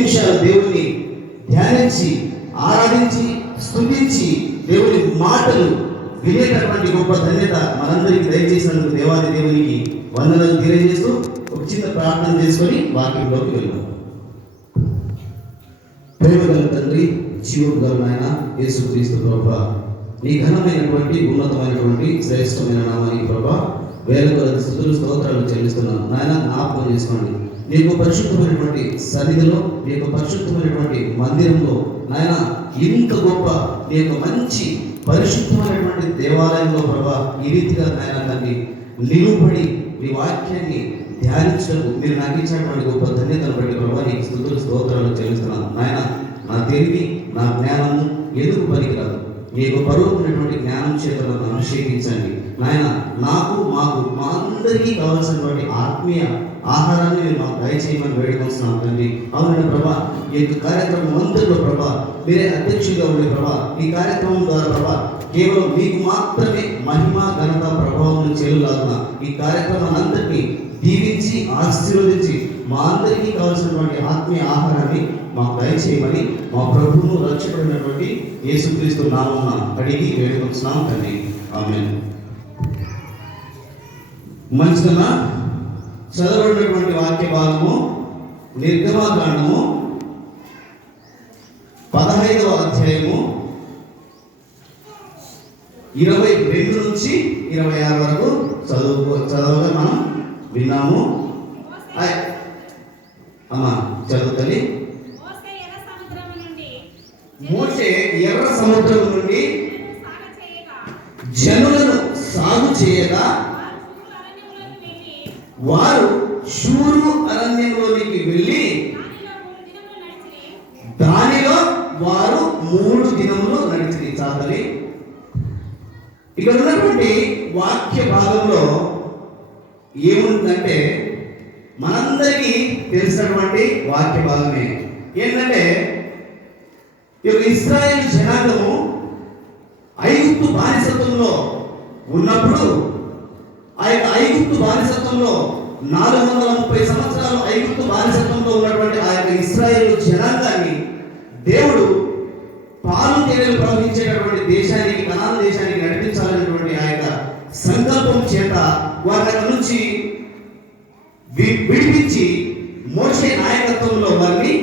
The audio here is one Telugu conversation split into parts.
నిమిషాలు దేవుని ధ్యానించి ఆరాధించి స్తుతించి దేవుని మాటలు వినేటటువంటి గొప్ప ధన్యత మనందరికీ దయచేసినందుకు దేవాది దేవునికి వందనాలు తెలియజేస్తూ ఒక చిన్న ప్రార్థన చేసుకొని వాక్యంలోకి వెళ్దాం. ప్రేమగల తండ్రి, జీవోద్గల నాయన యేసుక్రీస్తు ప్రభువా, నీ ఘనమైనటువంటి ఉన్నతమైనటువంటి శ్రేష్టమైన నామానికి ప్రభువా వేల కొలది స్తుతులు స్తోత్రాలు చెల్లిస్తున్నాను. నాయన జ్ఞాపకం చేసుకోండి, నీకు పరిశుద్ధమైనటువంటి సన్నిధిలో, నీకు పరిశుద్ధమైనటువంటి మందిరంలో నాయన ఇంత గొప్ప నీ యొక్క మంచి పరిశుద్ధమైనటువంటి దేవాలయంలో ప్రభా ఈ రీతిగా నాయన తండ్రి నిలువబడి నీ వాక్యాన్ని ధ్యానించడం మీరు నాకు ఇచ్చినటువంటి గొప్ప ధన్యతను బట్టి ప్రభా నీకు స్తుతులు స్తోత్రాలు చెల్లిస్తున్నాను. నాయన నా తెలివి నా జ్ఞానము ఎందుకు పనికిరాదు, నీ యొక్క పరువుకున్నటువంటి జ్ఞానం చేత నన్ను అభిషేకించండి నాయన. నాకు మాకు మా అందరికీ కావాల్సినటువంటి ఆత్మీయ ఆహారాన్ని మీరు మాకు దయచేయమని వేడుకొస్తున్నాం తండ్రి. అవునండి ప్రభా, ఈ యొక్క కార్యక్రమం అంతలో ప్రభా మీరే అధ్యక్షులుగా ఉండే ప్రభా, ఈ కార్యక్రమం ద్వారా ప్రభా కేవలం మీకు మాత్రమే మహిమ ఘనత ప్రభావం చేరులాగున ఈ కార్యక్రమం అంతటినీ దీవించి ఆశీర్వదించి మా అందరికీ కావాల్సినటువంటి ఆత్మీయ ఆహారాన్ని మాకు దయచేయమని మా ప్రభువును రక్షకుడైనటువంటి యేసుక్రీస్తు నామమున అడిగి వేడుకొస్తున్నాం తండ్రి. ఆమేన్. మంచిగా చదవబడినటువంటి వాక్య భాగము నిర్గమకాండము 15వ అధ్యాయము 22 నుంచి 26 వరకు చదవగా మనం విన్నాము. అమ్మా చదువుతని. మోషే ఎర్ర సముద్రం నుండి జనులను సాగు చేయగా వారు షూరు అరణ్యంలోనికి వెళ్ళి దానిలో వారు 3 దినములు నడిచి. చాలని ఇక్కడ ఉన్నటువంటి వాక్య భాగంలో ఏముందంటే మనందరికీ తెలిసినటువంటి వాక్య భాగమే. ఏంటంటే ఇశ్రాయేలు జనాంగము ఐగుప్తు బానిసత్వంలో ఉన్నప్పుడు ఆ యొక్క ఐగుప్తు బానిసత్వంలో 430 సంవత్సరాలు ఐగుప్తు బానిసత్వంలో ఉన్నటువంటి ఆ యొక్క ఇశ్రాయేలు జనాంగాన్ని దేవుడు పాలు తేనెలు ప్రవహించేటటువంటి దేశానికి, కనాను దేశానికి నడిపించాలనేటువంటి ఆ యొక్క సంకల్పం చేత వారి నుంచి విడిపించి మోషే నాయకత్వంలో వారిని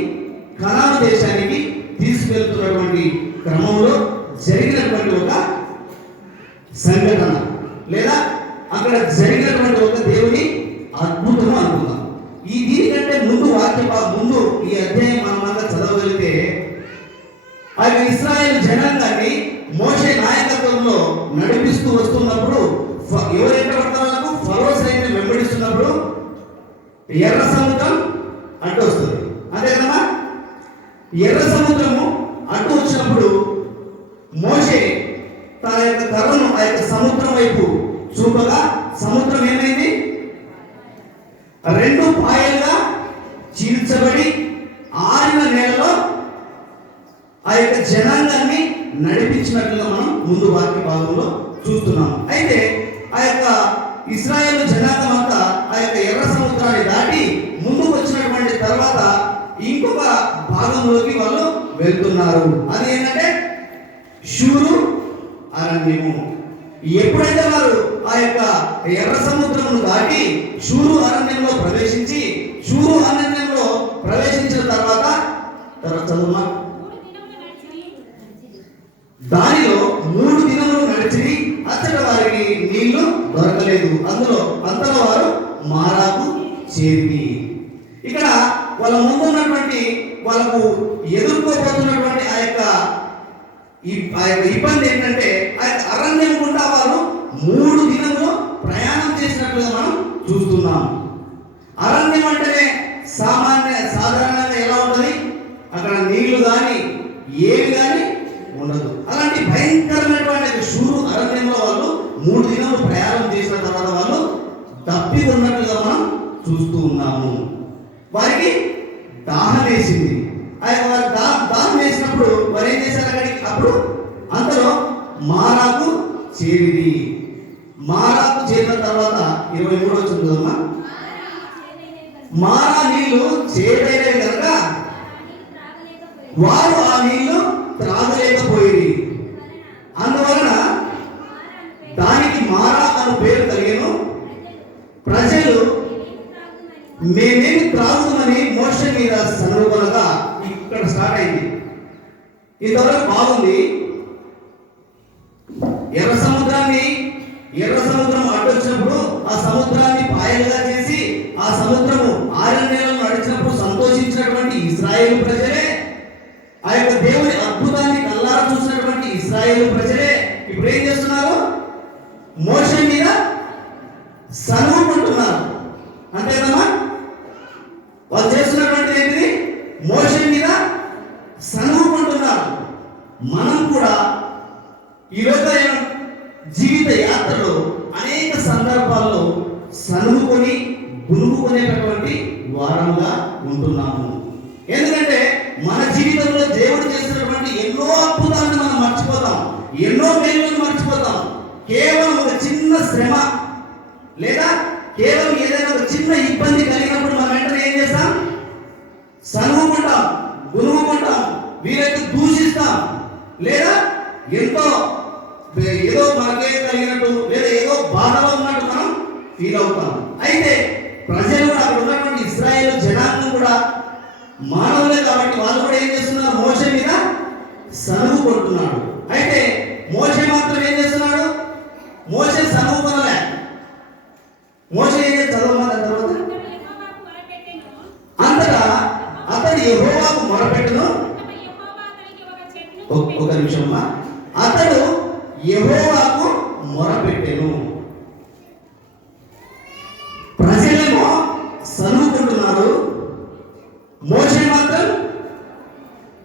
కనాను దేశానికి తీసుకెళ్తున్నటువంటి క్రమంలో జరిగినటువంటి ఒక సంఘటన లేదా అక్కడ జరిగినటువంటి ఒక దేవుని అద్భుతం అనుకుందాం. దీనికంటే ముందు ముందు ఈ అధ్యాయం మనమంతా చదవగలిగితే ఆ ఇశ్రాయేలు జనాంగాన్ని మోషే నాయకత్వంలో నడిపిస్తూ వస్తున్నప్పుడు ఎవరైతే పడతారు ఫరో సైన్యం వెంబడిస్తున్నప్పుడు ఎర్ర సముద్రం అడ్డు వస్తుంది. అంతే కదమ్మా. ఎర్ర సముద్రము అడ్డు వచ్చినప్పుడు మోషే తన యొక్క కర్రను ఆ యొక్క సముద్రం వైపు చూపగా సముద్రం ఏమైంది? 2 పాయలుగా చీల్చబడి ఆరిన నేలలో ఆ యొక్క జనాంగాన్ని నడిపించినట్లుగా మనం ముందు వాక్య భాగంలో చూస్తున్నాం. అయితే ఆ యొక్క ఇశ్రాయేలు జనాంగం అంతా ఆ యొక్క ఎర్ర సముద్రాన్ని దాటి ముందుకు వచ్చినటువంటి తర్వాత ఇంకొక భాగంలోకి వాళ్ళు వెళ్తున్నారు. అది ఏంటంటే షూరు అరణ్యము. ఎప్పుడైతే వారు ఆ యొక్క ఎర్ర సముద్రమును దాటి షూరు అరణ్యంలో ప్రవేశించి షూరు అరణ్యంలో ప్రవేశించిన తర్వాత చదువుమా దానిలో 3 దినములు నడిచి అచ్చట వారికి నీళ్లు దొరకలేదు. అంతలో వారు మారాకు చేరి. ఇక్కడ వాళ్ళ ముందున్నటువంటి వాళ్ళకు ఎదుర్కోబోతున్నటువంటి ఆ యొక్క ఇబ్బంది ఏంటంటే ఆ యొక్క అరణ్యం గుండా వారు 3 దినములు ప్రయాణం చేసినట్లుగా మనం చూస్తున్నాం. అరణ్యం అంటేనే సాధారణంగా ఎలా ఉంటుంది? అక్కడ నీళ్లు కానీ ఏవి కానీ ఉండదు. అలాంటి భయంకరమైనటువంటి షూరు అరణ్యంలో వాళ్ళు 3 దినములు ప్రయాణం చేసిన తర్వాత వాళ్ళు తప్పి ఉన్నట్లుగా మనం చూస్తూ ఉన్నాము. వారికి దాహం వేసింది. ఆ యొక్క వారి దాహం వేసినప్పుడు వారు ఏం చేశారు? అప్పుడు అంతలో మారాకు చేరిది. మారాకు చేరిన తర్వాత 23 వచ్చిందమ్మా. మారా నీళ్లు చేదైనవి కనుక వారు ఆ నీళ్లు త్రాగలేకపోయింది. అందువలన దానికి మారా అను పేరు కలిగెను. ప్రజలు మేమేమి త్రాగుమని మోషే మీద సనుగొనగా. ఇక్కడ స్టార్ట్ అయింది. ఇంతవరకు బాగుంది. ఎర్ర సముద్రం అడ్డొచ్చినప్పుడు ఆ సముద్రాన్ని పాయలుగా చేసి ఆ సముద్రము 6 నెలలు నడిచినప్పుడు సంతోషించినటువంటి ఇశ్రాయేలు ప్రజలే, ఆ యొక్క దేవుని అద్భుతాన్ని కల్లారా చూసినటువంటి ఇశ్రాయేలు ప్రజలే ఇప్పుడు ఏం చేస్తున్నారు? మోషే మీద సనుగుకుంటున్నారు. అంతేనమ్మా? వాళ్ళు చేస్తున్నటువంటి ఏంటిది? మోషే మీద సనుగుకుంటున్నారు. మనం కూడా ఈరోజు జీవిత యాత్రలో అనేక సందర్భాల్లో సనుగుకొని గునుగుకునేటటువంటి వారంగా ఉంటున్నాము. ఎందుకంటే మన జీవితంలో దేవుడు చేసినటువంటి ఎన్నో అద్భుతాలను మనం మర్చిపోతాం, ఎన్నో మేలులను మర్చిపోతాం. కేవలం ఒక చిన్న శ్రమ లేదా కేవలం ఏదైనా ఒక చిన్న ఇబ్బంది కలిగినప్పుడు మనం వెంటనే ఏం చేస్తాం? సనుగుకుంటాం, గునుగుకుంటాం, వీరైతే దూషిస్తాం, లేదా ఏదో మనకే కలిగినట్టు లేదా ఏదో బాధలో ఉన్నట్టు మనం ఫీల్ అవుతాం. అయితే ప్రజలు కూడా అక్కడ ఉన్నటువంటి ఇశ్రాయేలు జనాంగం కూడా మానవులే కాబట్టి వాళ్ళు కూడా ఏం చేస్తున్నారు? మోషే మీద సనుగుకుంటున్నాడు. అయితే మోషే మాత్రం ఏం చేస్తున్నాడు? మోషే సనుగుకొనలే. మోషే ఏం చేసి చదవమన్న తర్వాత అంతటా అతడు యెహోవాకు మొరపెట్టును. ఒక నిమిషమ్మా. అతడు యెహోవాకు మొరపెట్టెను. ప్రజలేమో సనుగుకుంటున్నారు, మోషే మాత్రం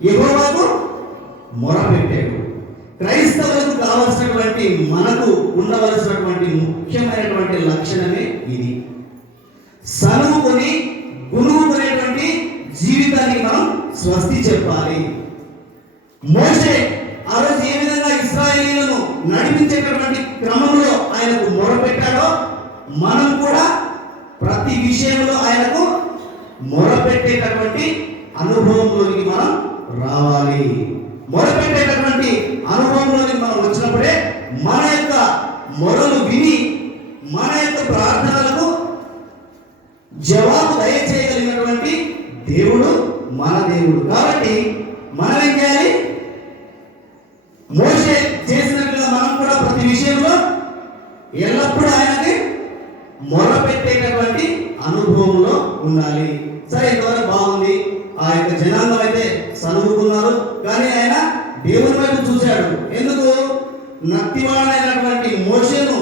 యెహోవాకు మొరపెట్టాడు. క్రైస్తవులకు కావలసినటువంటి, మనకు ఉండవలసినటువంటి ముఖ్యమైనటువంటి లక్షణమే ఇది. సనుగుకొని గునుగుకునేటువంటి జీవితానికి మనం స్వస్తి చెప్పాలి. మోషే ఆ రోజు ఏ విధంగా ఇశ్రాయేలీయులను నడిపించేటటువంటి క్రమంలో ఆయనకు మొరపెట్టాడో మనం కూడా ప్రతి విషయంలో ఆయనకు మొరపెట్టేటటువంటి అనుభవంలోనికి మనం రావాలి. మొరపెట్టేటటువంటి అనుభవంలోనికి మనం వచ్చినప్పుడే మన యొక్క మొరలు విని మన యొక్క ప్రార్థనలకు జవాబు దయచేయగలిగినటువంటి దేవుడు మన దేవుడు. కాబట్టి మనం ఏం చేయాలి? మోషే చేసినట్లుగా మనం కూడా ప్రతి విషయంలో ఎల్లప్పుడూ ఆయనకి మొరపెట్టేటటువంటి అనుభవంలో ఉండాలి. సరే, ఇంతవరకు బాగుంది. ఆ యొక్క జనాంగం అయితే సనుగుకున్నారు, కానీ ఆయన దేవుని వైపు చూశాడు. ఎందుకు? నత్తివాడైనటువంటి మోషేను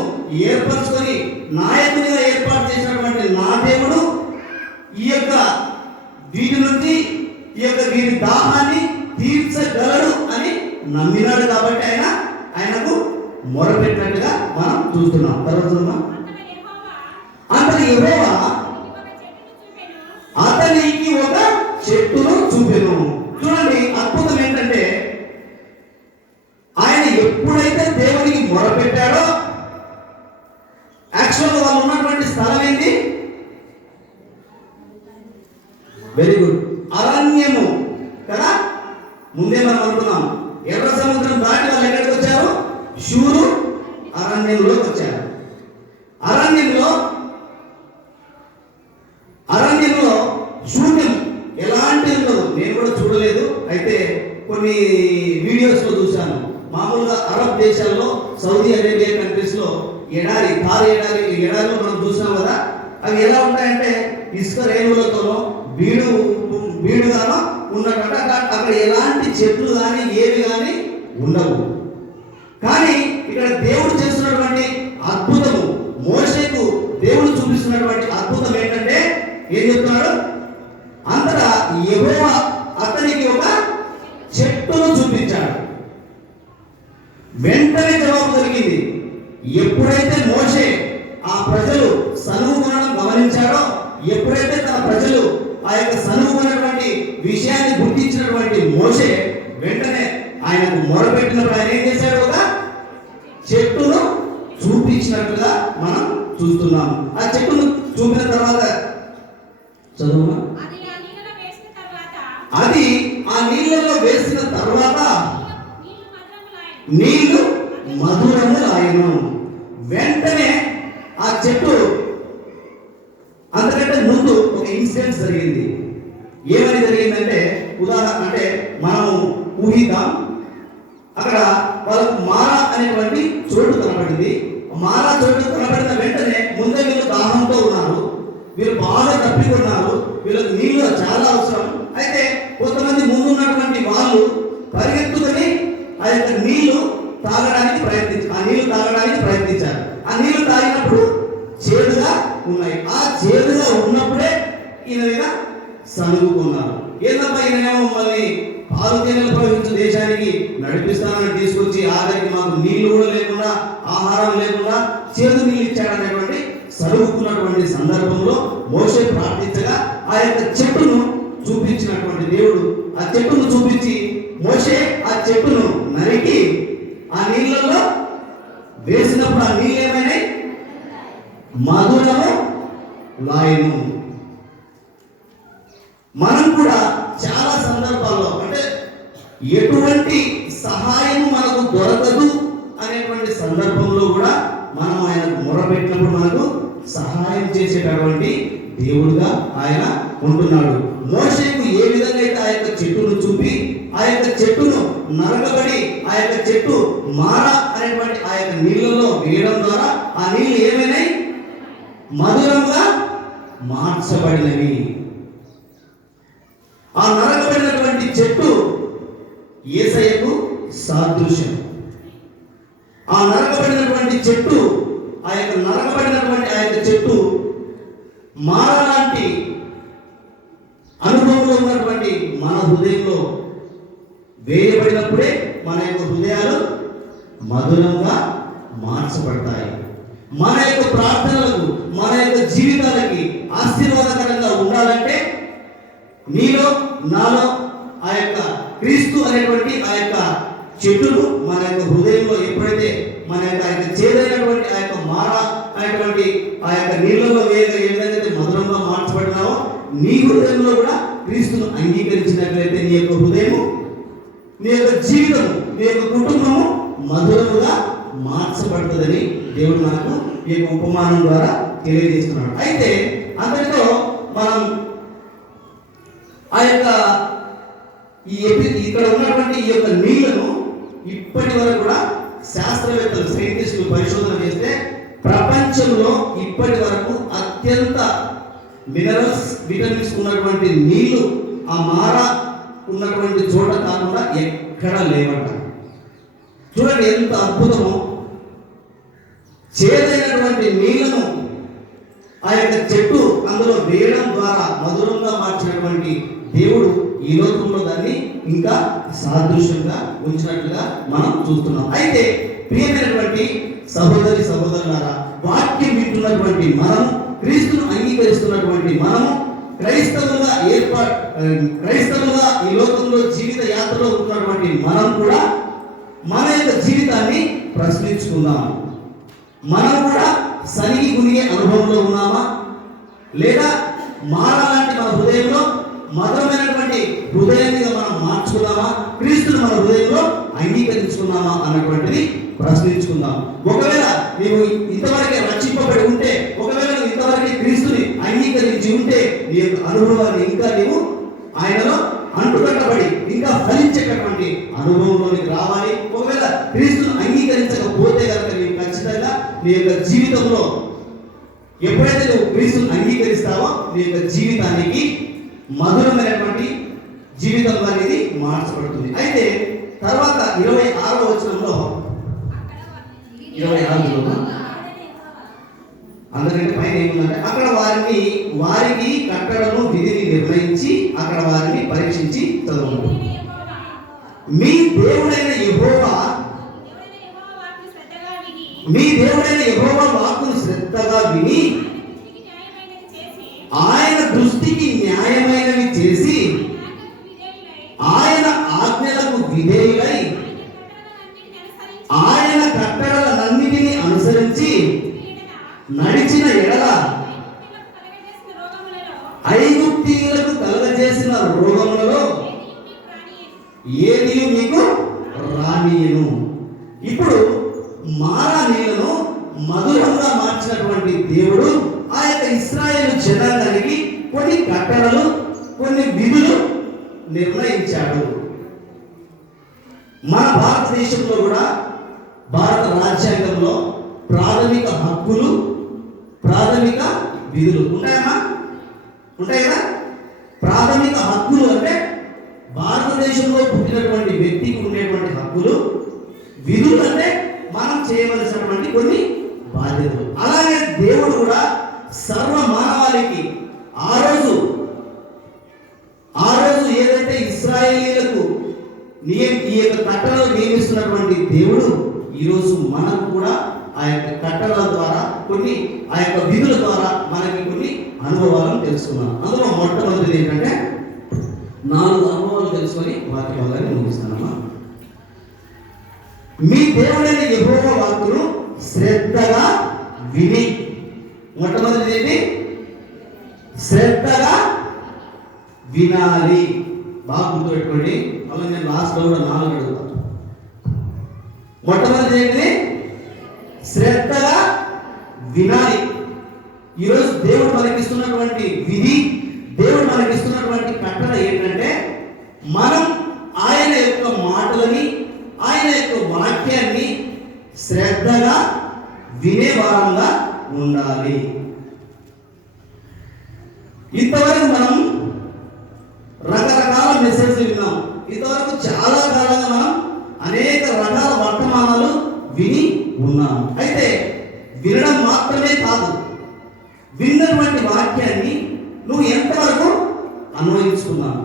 ఏర్పరచుకొని నాయకునిగా ఏర్పాటు చేసినటువంటి నా దేవుడు ఈ యొక్క వీటి నుండి వీరి దాహాన్ని తీర్చగలడు అని నమ్మినాడు. కాబట్టి ఆయనకు మొరపెట్టినట్టుగా మనం చూస్తున్నాం. తర్వాత అంతటి యెహోవా అతనికి ఒక చెట్టును చూపెను. చూడండి, అద్భుతం ఏంటంటే ఆయన ఎప్పుడైతే దేవునికి మొరపెట్టాడో, యాక్చువల్గా వాళ్ళు ఉన్నటువంటి స్థలం ఏంటి? వెరీ గుడ్, అరణ్యము కదా. ముందే మనం అనుకున్నాం, ఎర్ర సముద్రం దాటి వాళ్ళు ఎక్కడికి వచ్చారు? షూరు అరణ్యంలోకి వచ్చారు. అరణ్యంలో శూన్యం, ఎలాంటి ఉండదు. నేను కూడా చూడలేదు, అయితే కొన్ని వీడియోస్లో చూశాను. మామూలుగా అరబ్ దేశాల్లో, సౌదీ అరేబియా కంట్రీస్లో ఎడారిలో మనం చూసాం కదా. అవి ఎలా ఉంటాయంటే ఇసుక రేణువులతోనో బీడుగానో ఉన్నట్టు. అక్కడ ఎలాంటి చెట్లు కానీ ఏవి కానీ ఉండవు. కానీ ఇక్కడ దేవుడు చేస్తున్నటువంటి అద్భుతము, మోషేకు దేవుడు చూపిస్తున్నటువంటి అద్భుతం ఏంటంటే ఏం చెప్తున్నాడు? అంతటా యెహోవా అతనికి ఒక చెట్టును చూపించాడు. వెంటనే జవాబు దొరికింది. ఎప్పుడైతే మోషే ఆ ప్రజలు సనుగుకొనడం గమనించాడో, ఎప్పుడైతే తన ప్రజలు ఆ యొక్క సనుగుకొన్నటువంటి విషయాన్ని గుర్తించినటువంటి మోషే వెంటనే ఆయనకు మొరపెట్టినప్పుడు ఆయన ఏం చేశాడు? ఒక చెట్టును చూపించినట్లుగా మనం చూస్తున్నాం. ఆ చెట్టును చూపిన తర్వాత చదువు. అది ఆ నీళ్ళలో వేసిన తర్వాత నీళ్లు మధురములాయెను. వెంటనే ఆ చెట్టు, అంతకంటే ముందు ఒక ఇన్సిడెంట్ జరిగింది. ఏమని జరిగిందంటే, ఉదాహరణ అంటే మనం ఊహిద్దాం. అక్కడ వాళ్ళకు మారా అనేటువంటి చోటు కనబడింది. మారా చోటు కనబడిన వెంటనే ముందే వీళ్ళు దాహంతో ఉన్నారు, వీళ్ళు బాగా తప్పికొన్నారు, వీళ్ళకి నీళ్ళు చాలా అవసరం. అయితే కొంతమంది ముందు ఉన్నటువంటి వాళ్ళు పరిగెత్తుకొని ఆ యొక్క నీళ్లు తాగడానికి ప్రయత్నించారు. ఆ నీళ్లు తాగినప్పుడు చేదుగా ఉన్నాయి. ఆ చేదుగా ఉన్నప్పుడే ఈయన మీద సనుగుకున్నారు. ఏందమ్మా, ఈయనేమో మళ్ళీ పాలు తేనెలు ప్రవహించు దేశానికి నడిపిస్తానని తీసుకొచ్చి ఆఖరికి మాకు నీళ్లు కూడా లేకుండా, ఆహారం లేకుండా చేదు నీళ్ళు ఇచ్చాడనేటువంటి సరుగుకున్నటువంటి సందర్భంలో మోషే ప్రార్థించగా ఆ యొక్క చెట్టును చూపించినటువంటి దేవుడు ఆ చెట్టును చూపించి, మోషే ఆ చెట్టును నరికి ఆ నీళ్ళల్లో వేసినప్పుడు ఆ నీళ్ళు ఏమైనాయి? మధురము లాయెను. మనం కూడా చాలా సందర్భాల్లో అంటే ఎటువంటి సహాయం మనకు దొరకదు అనేటువంటి సందర్భంలో కూడా మనం ఆయన మొరపెట్టినప్పుడు మనకు సహాయం చేసేటటువంటి దేవుడుగా ఆయన ఉంటున్నాడు. మోషేకు ఏ విధంగా అయితే ఆ యొక్క చెట్టును చూపి ఆ యొక్క చెట్టును నరకబడి ఆ యొక్క చెట్టు మారా అనేటువంటి ఆ యొక్క నీళ్ళలో వేయడం ద్వారా ఆ నీళ్లు ఏమైనాయి? మధురంగా మార్చబడినవి. ఆ నరకబడినటువంటి చెట్టు యేసయ్యకు సాదృశ్యం. ఆ నరకబడినటువంటి చెట్టు, ఆ యొక్క నరకబడినటువంటి ఆ యొక్క చెట్టు మారా లాంటి అనుభవంలో ఉన్నటువంటి మన హృదయంలో వేయబడినప్పుడే మన యొక్క హృదయాలు మధురంగా మార్చబడతాయి. మన యొక్క ప్రార్థనలకు, మన యొక్క జీవితాలకి ఆశీర్వాదకరంగా ఉండాలంటే నీలో నాలో ఆ యొక్క క్రీస్తు అనేటువంటి ఆ యొక్క చెట్టును మన యొక్క హృదయంలో ఎప్పుడైతే మన యొక్క చేదైనటువంటి ఆ యొక్క మారా అనేటువంటి ఆ యొక్క నీళ్ళలో ఏదైతే మధురంగా మార్చబడినావో నీ హృదయంలో కూడా క్రీస్తును అంగీకరించినట్లయితే నీ యొక్క హృదయము, నీ యొక్క జీవితము, నీ యొక్క కుటుంబము మధురముగా మార్చబడుతుందని దేవుడు మనకు ఈ యొక్క ఉపమానం ద్వారా తెలియజేస్తున్నాడు. అయితే అందరితో మనం ఆ యొక్క ఇక్కడ ఉన్నటువంటి ఈ యొక్క నీళ్లను ఇప్పటి వరకు కూడా శాస్త్రవేత్తలు, సైంటిస్టులు పరిశోధన చేస్తే ప్రపంచంలో ఇప్పటి వరకు అత్యంత మినరల్స్, విటమిన్స్ ఉన్నటువంటి నీళ్లు ఆ మారా ఉన్నటువంటి చోట కాకుండా ఎక్కడా లేవంట. చూడండి ఎంత అద్భుతమో. చేదైనటువంటి నీళ్లను ఆ యొక్క చెట్టు అందులో వేయడం ద్వారా మధురంగా మార్చినటువంటి దేవుడు ఈ లోకంలో దాన్ని ఇంకా సాదృశ్యంగా ఉంచినట్లుగా మనం చూస్తున్నాం. అయితే ప్రియమైనటువంటి సహోదరి సహోదరులారా, వాక్యం వింటున్నటువంటి మనము, క్రీస్తును అంగీకరిస్తున్నటువంటి మనము, క్రైస్తవులుగా ఈ లోకంలో జీవిత యాత్రలో ఉన్నటువంటి మనం కూడా మన యొక్క జీవితాన్ని ప్రశ్నించుకుందాం. మనం కూడా సనిగి గునిగే అనుభవంలో ఉన్నామా, లేదా మారాలంటే మన హృదయంలో మధురమైనటువంటి హృదయాన్ని మనం మార్చుకున్నామా, క్రీస్తును మన హృదయంలో అంగీకరించుకున్నామా అన్నటువంటిది ప్రశ్నించుకుందాం. ఒకవేళ నీవు ఇంతవరకే రక్షింపబడి ఉంటే, ఒకవేళ నువ్వు ఇంతవరకే క్రీస్తుని అంగీకరించి ఉంటే, నీ యొక్క అనుభవాన్ని ఇంకా నీవు ఆయనలో అంటుకట్టబడి ఇంకా ఫలించేటటువంటి అనుభవంలోనికి రావాలి. ఒకవేళ క్రీస్తును అంగీకరించకపోతే కనుక నీవు ఖచ్చితంగా నీ యొక్క జీవితంలో ఎప్పుడైతే నువ్వు క్రీస్తును అంగీకరిస్తావో నీ యొక్క జీవితానికి మధురమైనటువంటి జీవితం అనేది మార్చబడుతుంది. అయితే తర్వాత 26వ వచనంలో, 26లో అందుకంటే పైన ఏముందంటే, అక్కడ వారికి కట్టడము విధిని నిర్ణయించి అక్కడ వారిని పరీక్షించి చదవండి. మీ దేవుడైన యెహోవా వాక్కును శ్రద్ధగా విని ఆయన దృష్టికి న్యాయమైనవి చేసి ఆయన ఆజ్ఞలకు విధేయులై ఆయన కట్టడలన్నిటినీ అనుసరించి నడిచిన ఎడల ఐగుప్తీయులకు కలగజేసిన రోగములలో ఏది మీకు రానియను. ఇప్పుడు మారా నీళ్లను మధురంగా మార్చినటువంటి దేవుడు ఆ యొక్క ఇశ్రాయేలు జనాంగానికి కొన్ని కట్టడలు, కొన్ని విధులు నిర్ణయించాడు. మన భారతదేశంలో కూడా భారత రాజ్యాంగంలో ప్రాథమిక హక్కులు, ప్రాథమిక విధులు ఉంటాయమ్మా, ఉంటాయి కదా. ప్రాథమిక హక్కులు అంటే భారతదేశంలో పుట్టినటువంటి వ్యక్తికి ఉండేటువంటి హక్కులు, విధులు అంటే మనం చేయవలసినటువంటి కొన్ని బాధ్యతలు. అలాగే దేవుడు కూడా సర్వ మానవాళికి ఆ రోజు ఏదైతే ఇశ్రాయేలీయులకు ఈ యొక్క కట్టడలు నియమిస్తున్నటువంటి దేవుడు ఈరోజు మనకు కూడా ఆ యొక్క కట్టడల ద్వారా కొన్ని, ఆ యొక్క విధుల ద్వారా మనకి కొన్ని అనుభవాలను తెలుసుకున్నాం. అందులో మొట్టమొదటిది ఏంటంటే 4 అనుభవాలు తెలుసుకొని వాక్య భాగాన్ని ముగిస్తానమ్మా. మీ దేవుడైన యెహోవా వాక్కును శ్రద్ధగా విని. మొట్టమొదటిది ఏంటి? శ్రద్ధగా వినాలి. బాగా గుర్తుపెట్టుకోండి. అలా నేను లాస్ట్లో కూడా 4 అడుగుతాను. మొట్టమొదటిది ఏంటి? శ్రద్ధగా వినాలి. ఈరోజు దేవుడు మనకిస్తున్నటువంటి విధి, దేవుడు మనకిస్తున్నటువంటి కట్టడ ఏంటంటే మనం ఆయన యొక్క మాటలని, ఆయన యొక్క వాక్యాన్ని శ్రద్ధగా వినేవారంగా ఉండాలి. ఇంతవరకు మనం రకరకాల మెసేజ్లు విన్నాం. ఇంతవరకు చాలా కాలంగా మనం అనేక రకాల వర్తమానాలు విని ఉన్నాం. అయితే వినడం మాత్రమే కాదు, విన్నటువంటి వాక్యాన్ని నువ్వు ఎంతవరకు అన్వయించుకున్నావు.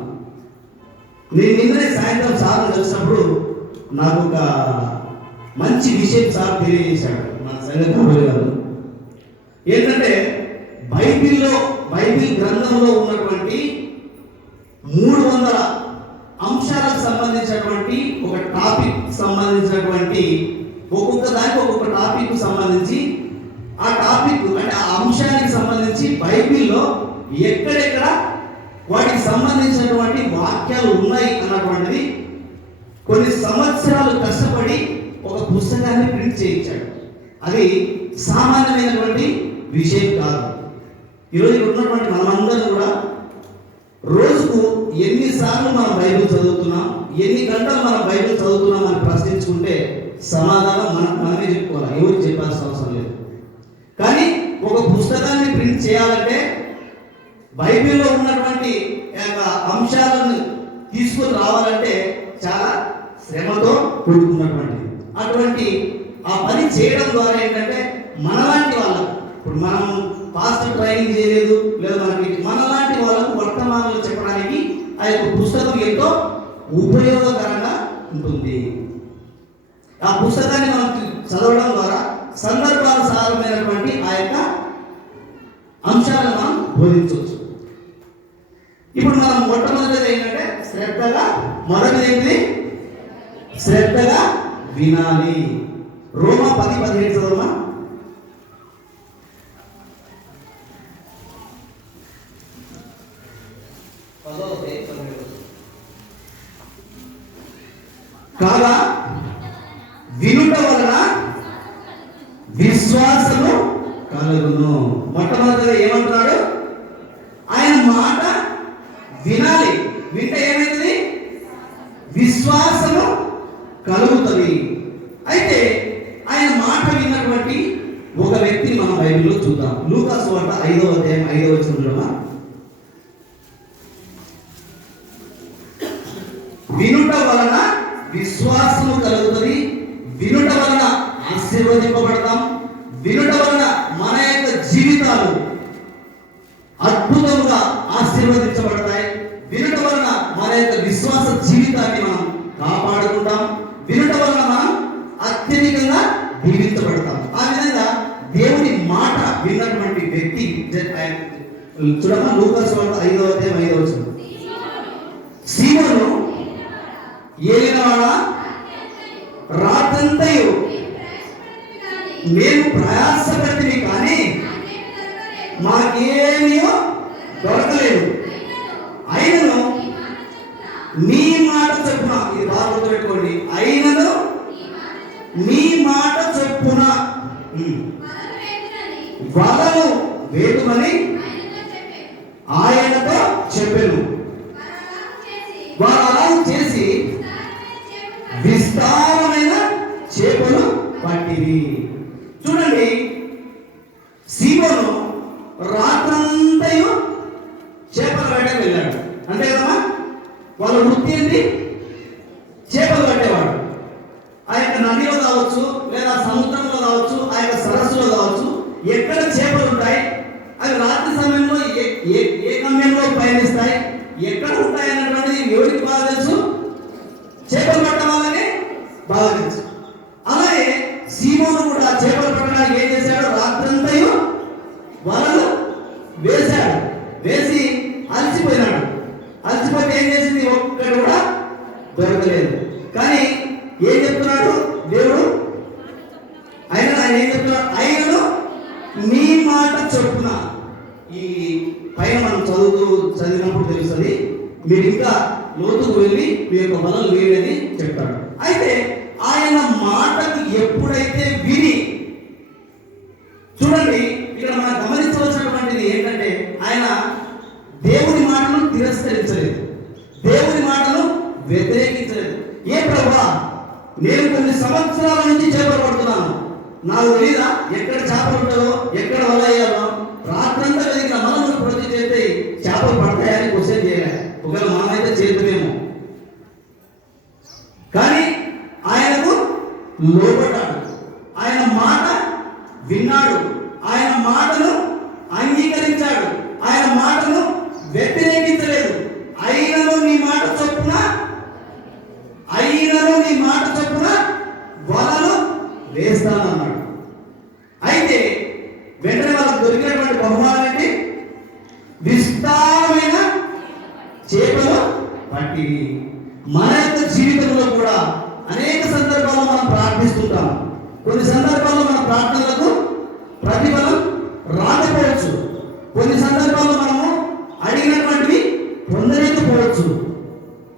నేను నిన్ననే సాయంత్రం సార్లు కలిసినప్పుడు నాకు ఒక మంచి విషయం సార్ తెలియజేశాడు మన సంగతి గారు. ఏంటంటే బైబిల్ గ్రంథంలో ఉన్నటువంటి 300 అంశాలకు సంబంధించినటువంటి ఒక టాపిక్ సంబంధించినటువంటి ఒక్కొక్క దానికి ఒక్కొక్క టాపిక్ సంబంధించి ఆ టాపిక్ అంటే ఆ అంశానికి సంబంధించి బైబిల్లో ఎక్కడెక్కడ వాటికి సంబంధించినటువంటి వాక్యాలు ఉన్నాయి అన్నటువంటిది కొన్ని సంవత్సరాలు కష్టపడి ఒక పుస్తకాన్ని ప్రింట్ చేయించాడు. అది సామాన్యమైనటువంటి విషయం కాదు. ఈరోజు ఉన్నటువంటి మనమందరం కూడా రోజుకు ఎన్నిసార్లు మనం బైబిల్ చదువుతున్నాం, ఎన్ని గంటలు మనం బైబిల్ చదువుతున్నాం అని ప్రశ్నించుకుంటే సమాధానం మనమే చెప్పుకోవాలి, ఎవరికి చెప్పాల్సిన అవసరం లేదు. కానీ ఒక పుస్తకాన్ని ప్రింట్ చేయాలంటే బైబిల్లో ఉన్నటువంటి అంశాలను తీసుకొని రావాలంటే చాలా శ్రమతో కూడుకున్నటువంటిది. అటువంటి ఆ పని చేయడం ద్వారా ఏంటంటే మనలాంటి వాళ్ళకు, ఇప్పుడు మనం పాస్ట్ ట్రైనింగ్ చేయలేదు లేదా మనలాంటి వాళ్ళకు వర్తమానాలు చెప్పడానికి ఆ యొక్క పుస్తకం ఎంతో ఉపయోగకరంగా ఉంటుంది. ఆ పుస్తకాన్ని మనం చదవడం ద్వారా సందర్భానుసారమైనటువంటి ఆ యొక్క అంశాలను మనం బోధించవచ్చు. ఇప్పుడు మనం మొట్టమొదటిది ఏంటంటే శ్రద్ధగా వినాలి. రోమా 10:17 చదవమా. కాగా వినుట వలన విశ్వాసము కలుగును. మొట్టమొదటిగా ఏమంటున్నాడు? ఆయన మాట వినాలి. వింటే ఏమైతుంది? విశ్వాసము కలుగుతుంది. అయితే ఆయన మాట విన్నటువంటి ఒక వ్యక్తిని మనం బైబిల్లో చూద్దాం. లూకా సువార్త 5వ అధ్యాయం 5వ వచనంలో వినుట వలన విశ్వాసము కలుగుతుంది, వినుట వలన ఆశీర్వదింపబడతాం, వినుట వలన మన యొక్క జీవితాలు అద్భుతంగా ఆశీర్వదించబడతాయి, వినుట వలన మన యొక్క విశ్వాస జీవితాన్ని మనం కాపాడుకుంటాం, వినుట వలన మనం అత్యధికంగా దీవించబడతాం. ఆ విధంగా దేవుని మాట విన్నటువంటి వ్యక్తి చూడమా. లూకా సువార్త 5వ అధ్యాయం 5వ వచనం. సీమోను ఏలినవాడా, రాత్రంతయు నేను ప్రయాసపడితిని కానీ మాకేమీ దొరకలేదు. అయినను నీ మాట చొప్పున, ఇది బాగా గుర్తుపెట్టుకోండి, అయినను నీ మాట చొప్పున వలను వేదుమని ఆయనతో చెప్పెను. వారు అలా చేసి విస్తారమైన చేపలు పట్టిరి. చూడండి, సీమోను రాత్రంతయు చేపలు పట్టకు వెళ్ళాడు. అంతే కదమ్మా, వాళ్ళ వృత్తి ఏంటి? చేపలు పట్టేవాడు. ఆ యొక్క నదిలో కావచ్చు, లేదా సముద్రంలో కావచ్చు, ఆ యొక్క సరస్సులో కావచ్చు, ఎక్కడ చేపలు ఉంటాయి, అవి రాత్రి సమయంలో ఏ గమ్యంలో పయనిస్తాయి, ఎక్కడ ఉంటాయి అన్నటువంటిది ఎవరికి బాగా తెలుసు? చేపలు పట్ట వాళ్ళని బాగా తెలుసు. అలాగే సీమోను కూడా చేపలు పట్టడానికి ఏం చేశాడు? రాత్రంతయు వలలు వేశాడు. వేసి అలసిపోయినాడు. అలసిపోతే ఏం చేసింది? ఒక్కటి కూడా దొరకలేదు. కానీ ఏం చెప్తున్నాడు దేవుడు? ఆయన ఏం చెప్తున్నాడు? ఆయనను నీ మాట చొప్పున. ఈ పైన మనం చదివినప్పుడు తెలుస్తుంది. మీరు ఇంకా లోతుకు వెళ్ళి మీ యొక్క బలం వేయని చెప్తాడు. అయితే ఆయన మాటకు ఎప్పుడైతే విని, చూడండి ఇక్కడ మనం గమనించవలసినటువంటిది ఏంటంటే, ఆయన దేవుని మాటను తిరస్కరించలేదు, దేవుని మాటను వ్యతిరేకించలేదు. ఏ ప్రభువా, నేను కొన్ని సంవత్సరాల నుంచి చేపలు పడుతున్నాను, నాకు తెలీదా ఎక్కడ చేపలు ఉంటాయో, ఎక్కడ వల వేయాలో? రాత్రంతా వెతికిన మనం ప్రతి చేస్తే చేపలు పడతాయని క్వశ్చన్ చేయలే. ఒకవేళ మనమైతే చేద్దామేమో. కానీ ఆయనకు లోబడ్డాడు, ఆయన మాట విన్నాడు, ఆయన మాటను అంగీకరించాడు, ఆయన మాటను వ్యతిరేకించలేదు. అయినను నీ మాట చొప్పున, అయినను నీ మాట చొప్పున వలలు వేస్తానన్నాడు. అయితే వెంటనే వాళ్ళకు దొరికినటువంటి బహుమానం ఏంటి? విస్తారమైన చేపలు పట్టి. మన యొక్క జీవితంలో కూడా అనేక సందర్భాల్లో మనం ప్రార్థిస్తుంటాం. కొన్ని సందర్భాల్లో మన ప్రార్థనలకు ప్రతిఫలం రాకపోవచ్చు. కొన్ని సందర్భాల్లో మనము అడిగినటువంటివి పొందలేకపోవచ్చు.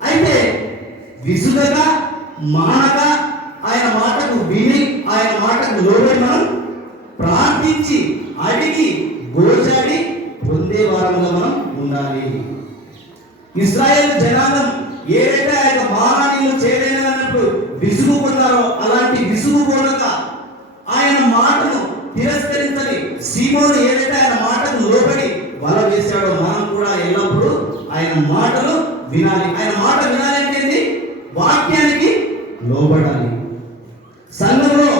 అయితే విసుగగా, మానక, ఆయన మాటకు విని, ఆయన మాటకు లోబడి మనం ప్రార్థించి, అడిగి, గోచాడి పొందే వారంగా మనం ఉండాలి. ఇశ్రాయేలు జనాంగం ఏదైతే ఆయన మాననీయులు చేయలేనప్పుడు విసుగుకున్నారో, అలాంటి విసుగుకోనక ఆయన మాటను తిరస్కరించని సీమోను ఏదైతే ఆయన మాటకు లోబడి వల వేశాడో, మనం కూడా ఎల్లప్పుడూ ఆయన మాటలు వినాలి. ఆయన మాట వినాలంటే వాక్యానికి లోబడాలి. సంఘంలో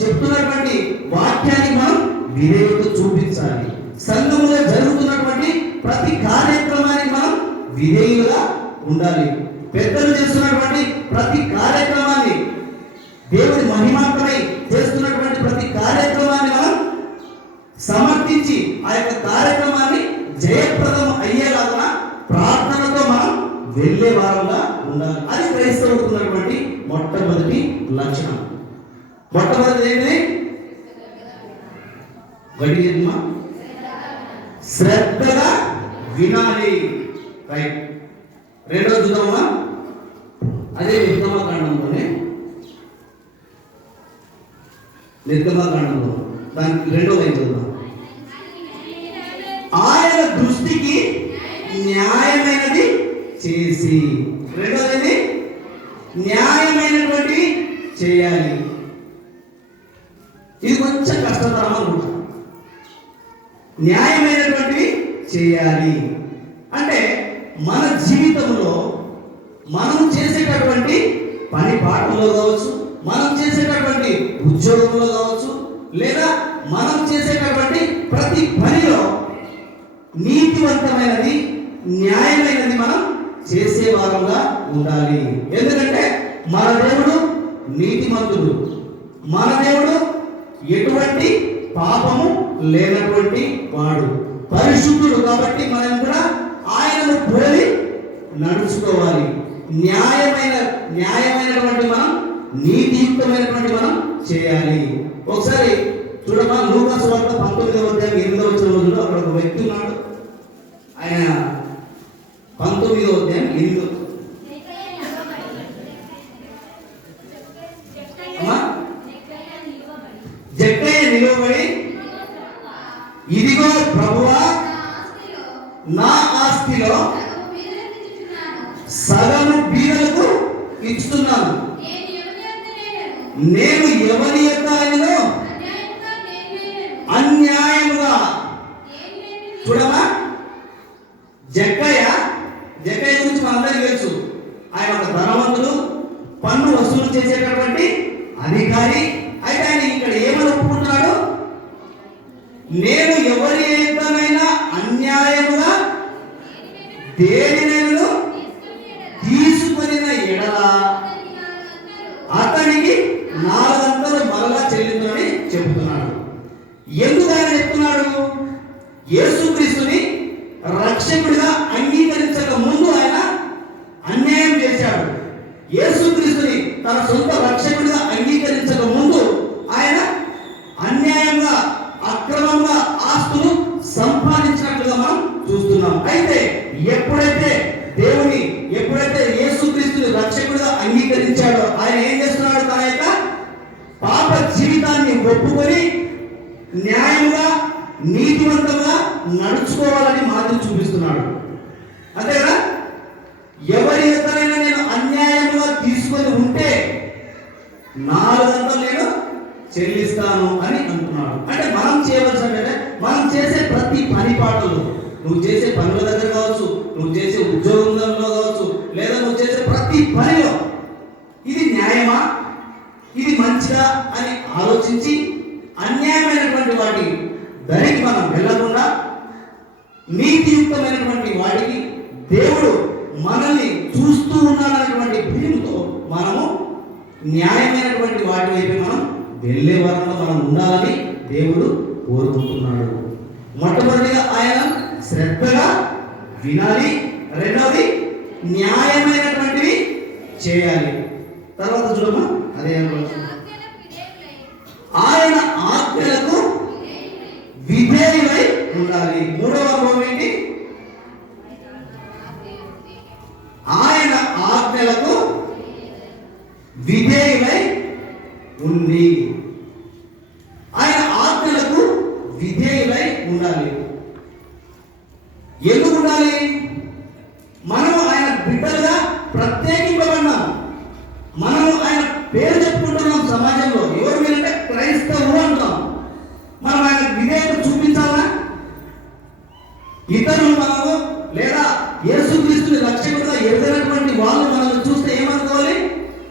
చెప్తున్నటువంటి వాక్యానికి మనం విధేయత చూపించాలి. సంఘంలో జరుగుతున్నటువంటి ప్రతి కార్యక్రమానికి మనం విధేయులుగా ఉండాలి. పెద్దలు చేస్తున్నటువంటి ప్రతి కార్యక్రమాన్ని, దేవుడి మహిమాత్మై చేస్తున్నటువంటి ప్రతి కార్యక్రమాన్ని మనం సమర్థించి ఆ యొక్క కార్యక్రమాన్ని జయప్రదం అయ్యేలాగా ప్రార్థనతో మనం వెళ్ళే వారంగా ఉండాలి. అది క్రైస్తవులకు ఉన్నటువంటి మొట్టమొదటి లక్షణం. మొట్టమొదటి ఏంటి? గడియమ్మా, శ్రద్ధగా వినాలి. రైట్. రెండో చూద్దామా, అదే నిర్గమకాండంలోనే, నిర్గమకాండంలో దానికి రెండో లైన్ చూద్దాం. ఆయన దృష్టికి న్యాయమైనది చేసి. రెండోది న్యాయమైనటువంటి చేయాలి. ఇది కొంచెం కష్టతరం అనుకుంటా. న్యాయమైనటువంటి చేయాలి అంటే మన జీవితంలో మనం చేసేటటువంటి పని పాటల్లో కావచ్చు, మనం చేసేటటువంటి ఉద్యోగంలో కావచ్చు, లేదా మనం చేసేటటువంటి ప్రతి పనిలో నీతివంతమైనది, న్యాయమైనది మనం చేసే వారంగా ఉండాలి. ఎందుకంటే మన దేవుడు నీతిమంతుడు, మన దేవుడు ఎటువంటి పాపము లేనటువంటి వాడు, పరిశుద్ధుడు. కాబట్టి మనం కూడా ఆయనను పోలి నడుచుకోవాలి. న్యాయమైనటువంటి మనం, నీతియుక్తమైనటువంటి మనం చేయాలి. ఒకసారి చూడమా, లూకా సువార్త 19వ అధ్యాయం 8వ వచనంలో అక్కడ ఒక వ్యక్తి ఉన్నాడు. ఆయన 19వ అధ్యాయం 8 నిలువబడి, ఇదిగో ప్రభువా, నా ఆస్తిలో సగము బీదలకు ఇస్తున్నాను. నేను ఎవరి యొక్క ఆయనను అన్యాయముగా. చూడమా, జక్కయ్య గురించి మనందరికీ తెలుసు. ఆయన ఒక ధనవంతుడు, పన్ను వసూలు చేసేటటువంటి అధికారి. అయితే ఆయన ఇక్కడ ఏమని ఒప్పుకుంటున్నాడు? నేను ఎవరి ఎంతనైనా అన్యాయముగా దేనినైనా తీసుకొనిన ఎడల అతనికి 400 మరలా చెల్లిందని చెబుతున్నాడు. ఎందుకు ఆయన చెప్తున్నాడు? యేసుక్రీస్తుని రక్షకుడిగా అంగీకరించక ముందు ఆయన అన్యాయం చేశాడు. యేసుక్రీస్తుని తన సొంత రక్షకుడిగా అంగీకరించక ముందు ఆయన అన్యాయంగా, అక్రమంగా ఆస్తులు సంపాదించినట్లుగా మనం చూస్తున్నాం. అయితే ఎప్పుడైతే యేసుక్రీస్తుని రక్షకుడిగా అంగీకరించాడో ఆయన ఏం చేస్తున్నాడు? తన యొక్క పాప జీవితాన్ని ఒప్పుకొని న్యాయంగా, నీతివంతంగా నడుచుకోవాలని మార్గం చూపిస్తున్నాడు. అంతే కదా? ఎవరి ఎక్కడైనా నేను అన్యాయంగా తీసుకొని ఉంటే 400 నేను చెల్లిస్తాను అని అంటున్నాడు. అంటే మనం చేయవలసిన, మనం చేసే ప్రతి పని పాటలు, నువ్వు చేసే పనుల దగ్గర కావచ్చు, నువ్వు చేసే ఉద్యోగంలో కావచ్చు, లేదా నువ్వు చేసే ప్రతి పనిలో ఇది న్యాయమా, ఇది మంచిదా అని ఆలోచించి అన్యాయమైనటువంటి వాటి దానికి మనం వెళ్ళకుండా నీతియుక్తమైనటువంటి వాటికి దేవుడు మనల్ని చూస్తూ ఉన్నాడనేటువంటి భయంతో మనము న్యాయమైనటువంటి వాటి వైపు మనం వెళ్ళే వారంలో మనం ఉండాలని దేవుడు కోరుకుంటున్నాడు. మొట్టమొదటిగా ఆయన శ్రద్ధగా వినాలి, రెండవది న్యాయమైనటువంటివి చేయాలి. తర్వాత చూడమ్మా, అదే ఆయన ఆజ్ఞలకు విధేయులై ఉండాలి. మూడవ భావం ఏంటి? ఆయన ఆజ్ఞలకు విధేయులై ఉంది. ఆయన ఆజ్ఞలకు విధేయులై ఉండాలి. ఎందుకు ఉండాలి? మనము ఆయన బిడ్డలుగా ప్రత్యేకింపబడినాం. మనము ఆయన పేరు చెప్పుకుంటున్నాం సమాజంలో. ఎవరు మీరంటే క్రైస్తవులు అంటాం. మనం ఆయన విధేయత చూపించాలా? ఇతరులు మనము లేదా యేసుక్రీస్తుని రక్షకుడుగా ఎదురైనటువంటి వాళ్ళు మనల్ని చూస్తే ఏమనుకోవాలి?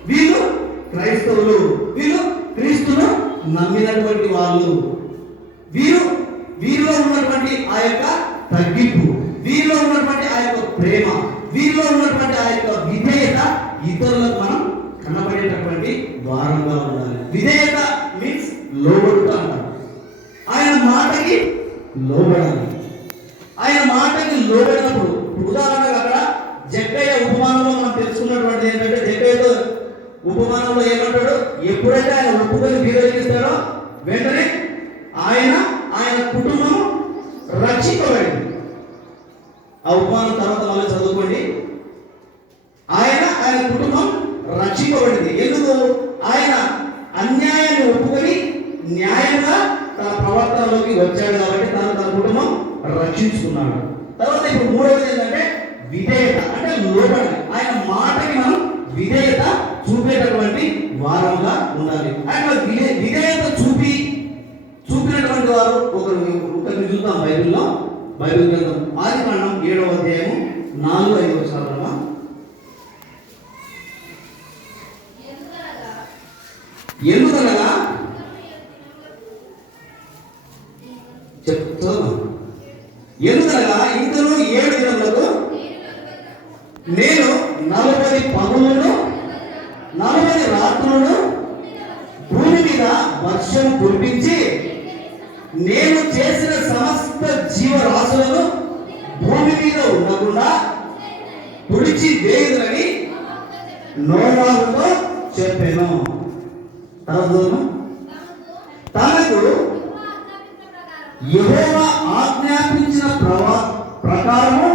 వీళ్ళు క్రైస్తవులు, వీళ్ళు క్రీస్తును నమ్మినటువంటి వాళ్ళు, వీరిలో ఉన్నటువంటి ఆ యొక్క తగ్గింపు, వీరిలో ఉన్నటువంటి ఆ యొక్క ప్రేమ, వీరిలో ఉన్నటువంటి ఆ యొక్క విధేయత ఇతరులకు మనం కనబడేటటువంటి వారంగా ఉండాలి. విధేయత మీన్స్ లోబడుట అంటారు. ఆయన మాటకి లోబడాలి. ఆయన మాటకి లోబడినప్పుడు, ఉదాహరణగా అక్కడ జక్కయ్య ఉపమానంలో మనం తెలుసుకున్నటువంటి ఏంటంటే, జక్కయ్యతో ఉపమానంలో ఏమంటాడు? ఎప్పుడైతే ఆయన ఒప్పుకొని వీరగిస్తాడో వెంటనే ఆయన కుటుంబం రక్షింపబడింది. ఆ ఉపమానం తర్వాత మళ్ళీ చదువుకోండి. ఆయన కుటుంబం రక్షింపబడింది. ఎందుకు? ఆయన అన్యాయాన్ని ఒప్పుకొని న్యాయంగా తన ప్రవర్తనలోకి వచ్చాడు కాబట్టి తన కుటుంబం రక్షించుకున్నాడు. తర్వాత ఇప్పుడు మూడవది ఏంటంటే విధేయత, అంటే లోబడి ఆయన మాటకి మనం విధేయత చూపేటటువంటి వారంగా ఉండాలి. ఆయన విధేయత చూపినటువంటి వారు ఒకరిని చూద్దాం. బైబిల్ గ్రంథం ఆదికాండం 7వ అధ్యాయము 4-5 వచనాలమ్మా. ఎందుకనగా చెప్తాను, ఎందుకనగా ఇంకను 7 దినములకు నేను 40 పగలును 40 రాత్రులను భూమి మీద వర్షం కురిపించి నేను చేసిన సమస్త జీవరాశులను భూమి మీద ఉండకుండా తుడిచి వేయుదునని నోవాహుతో చెప్పాను. తనకు యెహోవా ఆజ్ఞాపించిన ప్రకారము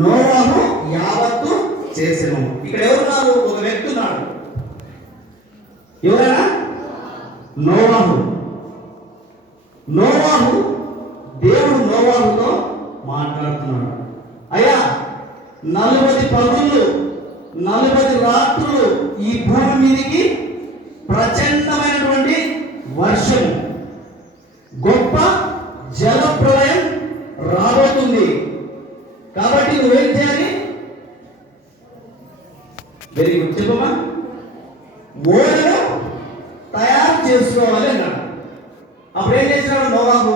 నోవాహు యావత్తు చేసెను. ఇక్కడ ఎవరున్నారు? ఒక వ్యక్తి ఉన్నాడు. ఎవరైనా? నోవాహు. నోవాహు, దేవుడు నోవాహుతో మాట్లాడుతున్నాడు. అయ్యా, 40 పగుళ్ళు 40 రాత్రులు ఈ భూమి మీదకి ప్రచండమైనటువంటి వర్షం, గొప్ప జల ప్రళయం రాబోతుంది. కాబట్టి నువ్వేం చేయాలి? వెరీ గుడ్, చెప్పమ్మా. ఓడను తయారు చేసుకోవాలి అన్నాడు. అప్పుడు ఏం చేసినాడు నోవాహు?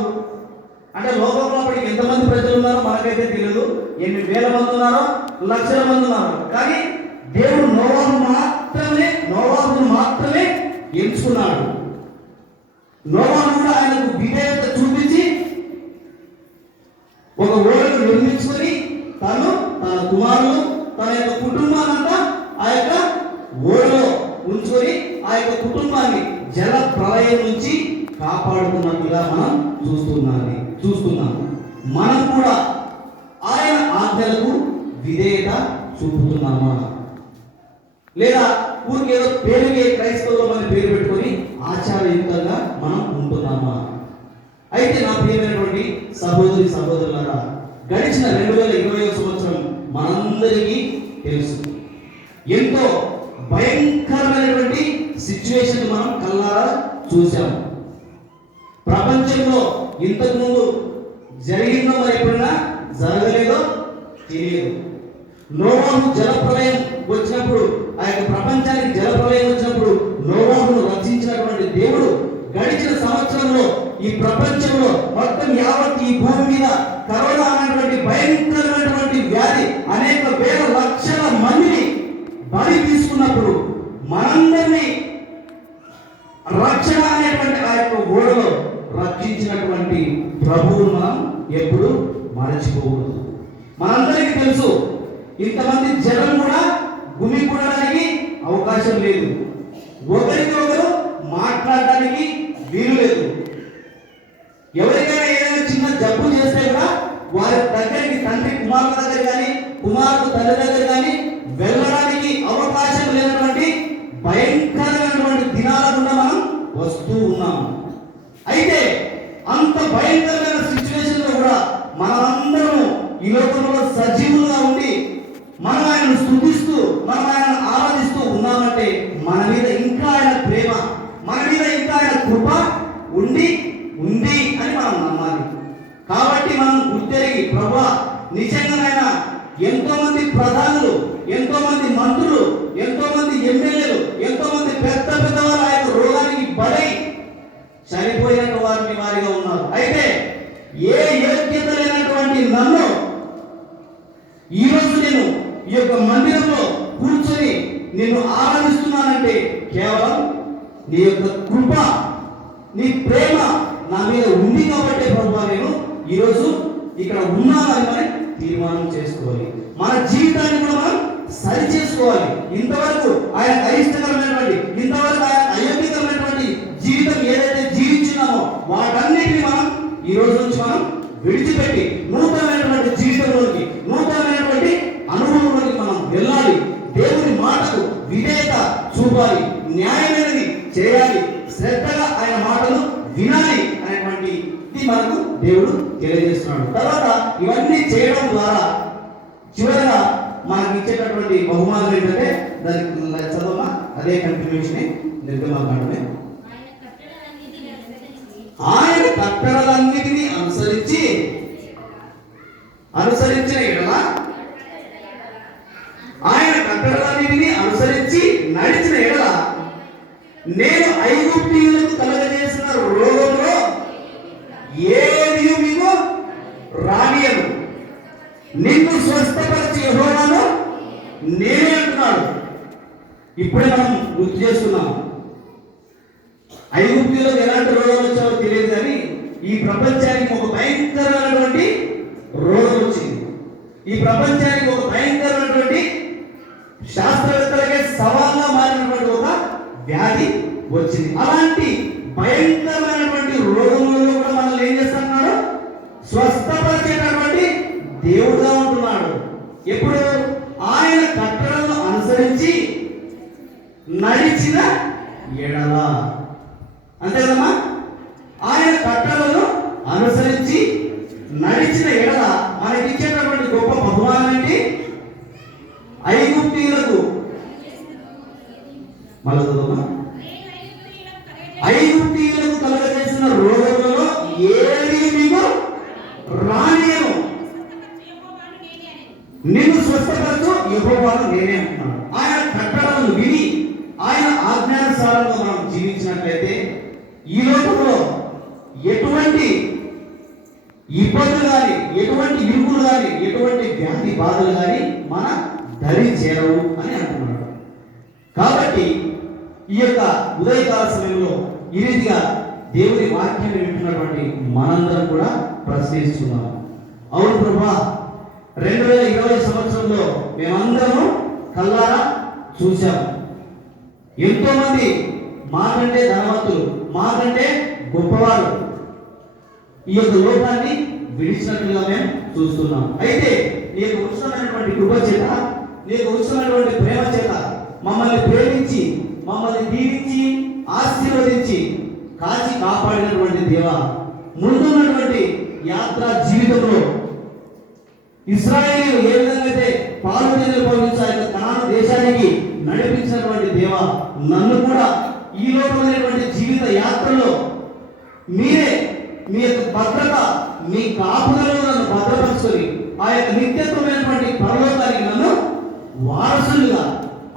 అంటే లోకంలో అప్పటికి ఎంతమంది ప్రజలు ఉన్నారో మనకైతే తెలియదు. ఎన్ని వేల మంది ఉన్నారో, లక్షల మంది ఉన్నారో. కానీ దేవుడు నోవాహును మాత్రమే ఎంచుకున్నాడు. నోవాహు కూడా ఆయనకు విధేయత చూపించి ఒక ఓడను నిర్మించుకొని తను, తన కుమారులు, తన యొక్క కుటుంబానంతా ఆ యొక్క ఓడలో ఉంచుకొని ఆ యొక్క కుటుంబాన్ని జల ప్రళయం నుంచి కాపాడుతున్నట్టుగా మనం చూస్తున్నాం. మనం కూడా ఆయన ఆజ్ఞలకు విధేయత చూపుతున్నామా? లేదా ఊరికేదో పేరుకే క్రైస్తవులు మన పేరు పెట్టుకొని ఆచారయుక్తంగా మనం ఉంటున్నామా? అయితే నా ప్రియమైనటువంటి సహోదరులారా, గడిచిన 2021 సంవత్సరం మనందరికీ తెలుసు. ఎంతో భయంకరమైనటువంటి సిచ్యువేషన్ మనం కళ్ళారా చూసాం. ప్రపంచంలో ఇంతకు ముందు జరిగిందో మరి ఎప్పుడైనా జరగలేదో తెలియదు. నోవాహు జలప్రలయం వచ్చినప్పుడు, ఆ యొక్క ప్రపంచానికి జలప్రలయం వచ్చినప్పుడు నోవాహును రక్షించినటువంటి దేవుడు గడిచిన సంవత్సరంలో ఈ ప్రపంచంలో మొత్తం యావత్ ఈ భూమి మీద కరోనా అనేటువంటి భయంకరమైనటువంటి వ్యాధి అనేక వేల లక్షల మందిని బలి తీసుకున్నప్పుడు మనందరినీ రక్షణ అనేటువంటి ఆ యొక్క ఓడలో రక్షించినటువంటి ప్రభువును మనం ఎప్పుడు మరచిపోకూడదు. మనందరికీ తెలుసు, ఇంతమంది జనం కూడా గుమికూడడానికి అవకాశం లేదు. ఒకరికి ఒకరు మాట్లాడడానికి వీలు లేదు. ఎవరికైనా ఏదైనా చిన్న జబ్బు చేస్తే కూడా వారి దగ్గరికి, తండ్రి కుమారుల దగ్గర కానీ, కుమారుడు తండ్రి దగ్గర కానీ వెళ్ళడానికి అవకాశం లేనటువంటి భయంకరమైనటువంటి దినాల గుండా మనం వస్తూ ఉన్నాం. అయితే అంత భయంకరమైన సిచ్యువేషన్ లో కూడా మనమందరం ఈ లోకంలో సజీవులుగా ఉండి మనం ఆయనను స్తుతిస్తూ, మనం ఆయనను ఆరాధిస్తూ ఉన్నామంటే మన మీద ఇంకా ఆయన ప్రేమ, మన మీద ఇంకా ఆయన కృప ఉంది అని మనం నమ్మాలి. కాబట్టి మనం గుర్తెరిగి, ప్రభువా, నిజంగానైనా ఎంతో మంది ప్రధానులు, ఎంతో మంది మంత్రులు, ఎంతో మంది ఎమ్మెల్యేలు, ఎంతో మంది పెద్దవారు ఆ యొక్క రోగానికి బలై చనిపోయిన వారిగా ఉన్నారు. అయితే ఏ యోగ్యత లేనటువంటి నన్ను ఈరోజు నేను ఈ యొక్క మందిరంలో కూర్చొని నిన్ను ఆరాధిస్తున్నానంటే కేవలం నీ యొక్క కృప, నీ ప్రేమ నా మీద ఉంది కాబట్టి ప్రభువా నేను ఈరోజు ఇక్కడ ఉన్నానని మనం తీర్మానం చేసుకోవాలి. మన జీవితాన్ని కూడా మనం సరి చేసుకోవాలి. ఇంతవరకు ఆయన అయిష్టకరమైనటువంటి, ఇంతవరకు ఆయన అయోగ్యకరమైనటువంటి జీవితం ఏదైతే జీవించున్నామో వాటన్నిటిని మనం ఈ రోజు నుంచి మనం విడిచిపెట్టి నూతనమైనటువంటి జీవితంలోకి, నూతనమైనటువంటి అనుభవంలోకి మనం వెళ్ళాలి. దేవుని మాటకు విధేయత చూపాలి, న్యాయమైనది చేయాలి, శ్రద్ధగా ఆయన మాటలు వినాలి అనేటువంటి మనకు దేవుడు తెలియజేస్తున్నాడు. తర్వాత ఇవన్నీ చేయడం ద్వారా చివరిగా మనకి ఇచ్చేటటువంటి బహుమానం ఏంటంటే, దానికి చదవమా, అదే కంటిన్యూషన్ నిర్గమాకాండమే. ఆయన కట్టడలన్నిటినీ అనుసరించిన ఎడల, ఆయన కట్టడలన్నిటినీ అనుసరించి నడిచిన ఎడల నేను ఐగుప్తీయులకు కలగజేసిన రోగంలో ఏది మీకు రానియను, నిన్ను స్వస్థపరిచి యెహోవాను నేనే అంటున్నాడు. ఇప్పుడే మనం గుర్తు చేస్తున్నాం, ఐగుప్తులో ఎలాంటి రోగం వచ్చావో తెలియదు, కానీ ఈ ప్రపంచానికి ఒక భయంకరమైనటువంటి రోగం వచ్చింది. ఈ ప్రపంచానికి ఒక భయంకరమైనటువంటి, శాస్త్రవేత్తలకే సవాల్గా మారినటువంటి ఒక వ్యాధి వచ్చింది. అలాంటి భయంకరమైనటువంటి రోగంలో కూడా మనల్ని ఏం చేస్తున్నాడు? స్వస్థపరిచేటటువంటి దేవుడుగా ఉంటున్నాడు. ఎప్పుడు? ఆయన కట్టడలను అనుసరించి నడిచిన ఎడల. అంతే కదమ్మా? ఆయన కట్టడలను మళ్ళీ చదువుమా. ఐగుప్తీయులకు కలుగజేసిన రోగములలో ఏది మీకు రానియను, నిన్ను స్వస్థపరచు యెహోవాను నేనే అంటున్నాడు. ఆయన కట్టడలను విని ఆయన ఆజ్ఞానుసారంగా మనం జీవించినట్లయితే ఈ లోకంలో ఎటువంటి ఇబ్బందులు కానీ, ఎటువంటి ఇరుకులు కానీ, ఎటువంటి వ్యాధి బాధలు కానీ మన దరి చేరవు అని అంటున్నాడు. కాబట్టి ఈ యొక్క ఉదయకాల సమయంలో ఈ రీతిగా దేవుని వాక్యాన్ని వింటున్నటువంటి మనందరం కూడా ప్రశ్నిస్తున్నాం. అవును ప్రభా, 2020 సంవత్సరంలో మేమందరము కల్లారా చూశాం. ఎంతో మంది మాకంటే ధనవంతులు, మాకంటే గొప్పవారు ఈ యొక్క లోకాన్ని విడిచినట్లుగా మేము చూస్తున్నాం. అయితే నీ యొక్క ఉచితమైనటువంటి కృప చేత, నీ యొక్క ఉచితమైనటువంటి ప్రేమ చేత మమ్మల్ని ప్రేమించి, మమ్మల్ని దీవించి, ఆశీర్వదించి, కాచి కాపాడినటువంటి దేవ, ముందున్నటువంటి యాత్రా జీవితంలో ఇశ్రాయేలీయులు ఏ విధంగా అయితే పాలు తేనెలు ప్రవహించి ఆ యొక్క కనాను దేశానికి నడిపించినటువంటి దేవ, నన్ను కూడా ఈ లోకమైనటువంటి జీవిత యాత్రలో మీరే మీ యొక్క భద్రత, మీ కాపుదలను నన్ను భద్రపరుచుకొని ఆ యొక్క నిత్యత్వమైనటువంటి పరలోకానికి నన్ను వారసులుగా,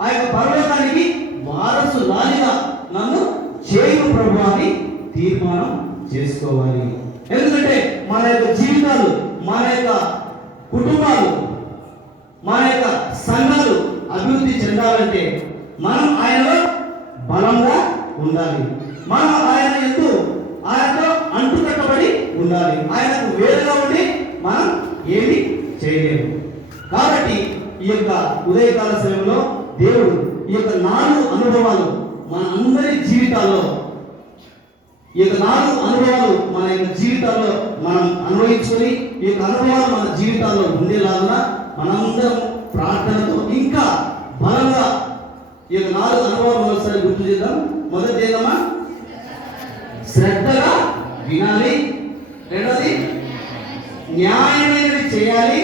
ఆ యొక్క పరలోకానికి వారసులాగా నన్ను చేయు ప్రభు అని తీర్మానం చేసుకోవాలి. ఎందుకంటే మన యొక్క జీవితాలు, మన యొక్క కుటుంబాలు, మన యొక్క సంఘాలు అభివృద్ధి చెందాలంటే మనం ఆయనలో బలంగా ఉండాలి. మనం ఆయన ఎందు ఆయనతో అంటుకట్టబడి ఉండాలి. ఆయనకు వేరుగా ఉండి మనం ఏమి చేయలేము. కాబట్టి ఈ యొక్క ఉదయకాల సమయంలో దేవుడు ఈ యొక్క 4 అనుభవాలు మన అందరి జీవితాల్లో, ఈ యొక్క 4 అనుభవాలు మన యొక్క జీవితాల్లో మనం అనుభవించుకొని ఈ యొక్క అనుభవాలు మన జీవితాల్లో ఉండేలాగా మనందరం ప్రార్థనతో ఇంకా బలంగా ఈ యొక్క 4 అనుభవాలు ఒకసారి గుర్తు చేద్దాం. మొదటి ఏదమ్మా? శ్రద్ధగా వినాలి. రెండోది న్యాయమైనది చేయాలి.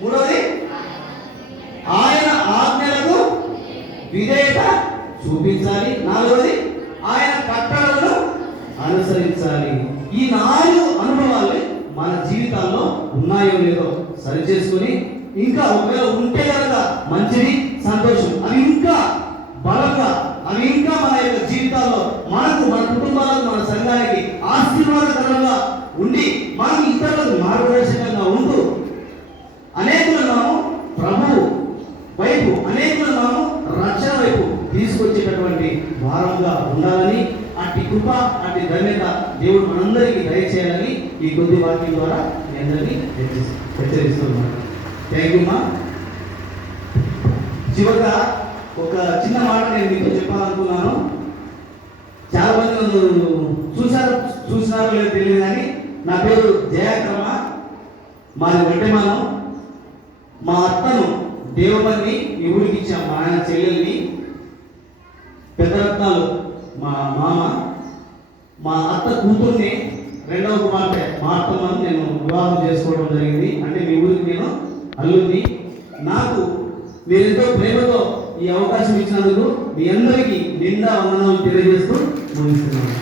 మూడోది ఆయన ఆజ్ఞలకు విధేయత చూపించాలి. నాలుగోది ఆయన కట్టడలను అనుసరించాలి. ఈ 4 అనుభవాలు మన జీవితాల్లో ఉన్నాయో లేదో సరి చేసుకుని, ఇంకా ఒకవేళ ఉంటే కనుక మంచిది, సంతోషం. అవి ఇంకా బలంగా, అవి ఇంకా మన యొక్క జీవితాల్లో మనకు, మన కుటుంబాలకు, మన సంఘానికి ఆశీర్వాదకరంగా ఉండి మనం ఇతరులకు మార్గదర్శకంగా ఉంటూ అనేకులను ప్రభు వైపు, అనేకులను రక్షణ వైపు తీసుకొచ్చేటటువంటి వారంగా ఉండాలని, అట్టి కృప, అట్టి ధన్యత దేవుడు మనందరికీ దయచేయాలని ఈ కొద్ది వాక్యం ద్వారా మీ అందరినీ హెచ్చరిస్తున్నాను. థ్యాంక్ యూ మా. చివరిగా ఒక చిన్న మాట నేను మీతో చెప్పాలనుకున్నాను. చాలా మంది నన్ను చూసినారో లేదో తెలియదు కానీ నా పేరు జయాక్రమ, మాది వడ్డెమానం. మా అత్తను దేవపల్లి ఈ ఊరికి ఇచ్చాం. మా ఆయన చెల్లెల్ని, పెద్ద రత్నాలు మా మామ, మా అత్త కూతుర్ని, రెండవ కుమార్తె మా అత్తమ్మను నేను వివాహం చేసుకోవడం జరిగింది. అంటే మీ ఊరికి నేను అల్లుడిని. నాకు మీరెంతో ప్రేమతో ఈ అవకాశం ఇచ్చినందుకు మీ అందరికీ నిండా వందనాలు తెలియజేస్తూ ముగిస్తున్నాను.